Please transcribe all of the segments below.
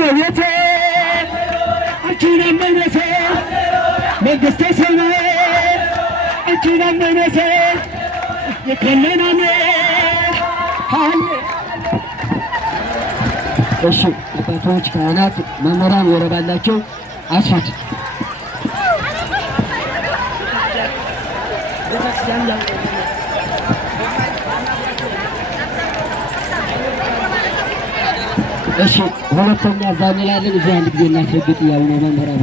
እመቤቴ አንቺን አመነሴ መንግሥተ ሰማያት አንቺን አመነሴ የከለናኔ እሺ አባቶች ካህናት መምህራን ወረባላቸው አስፋት እሺ ሁለተኛ ዛኔ ያለን እዚህ አንድ ጊዜ እናስረግጥ ያው ነው መምህራን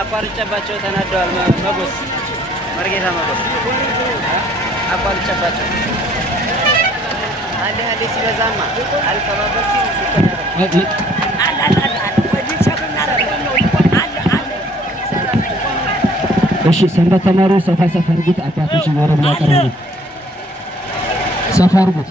አቋርጬባቸው ተናደዋል። መጎስ መርጌታ መጎስ አቋርጬባቸው አንዴ ሲበዛማ አልተባበሲ እሺ ሰንበት ተማሪዎች ሰፋ አድርጉት። አባቶች ወረብ ያቀርቡ ሰፋ አድርጉት።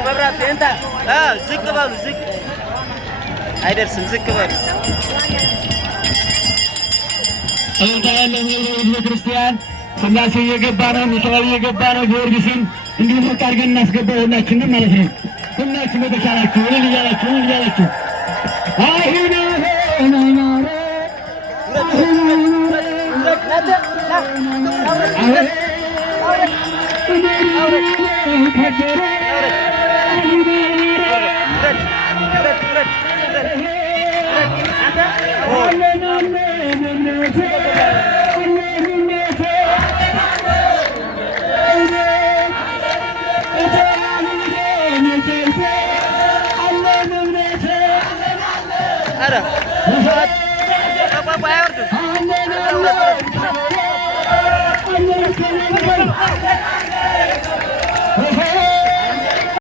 መብራት እንታ ዝቅ በሉ ዝቅ አይደርስም ዝቅ በሉ እንታ ያለው ቤተክርስቲያን ስላሴ እየገባ ነው፣ ሚካኤል እየገባ ነው፣ ጊዮርጊስን እንዲሁ ሞቅ አድርገን እናስገባው ሁላችንም ማለት ነው። ሁላችሁም በተቻላችሁ እያላችሁ አሁን ቆይ አይወርድም።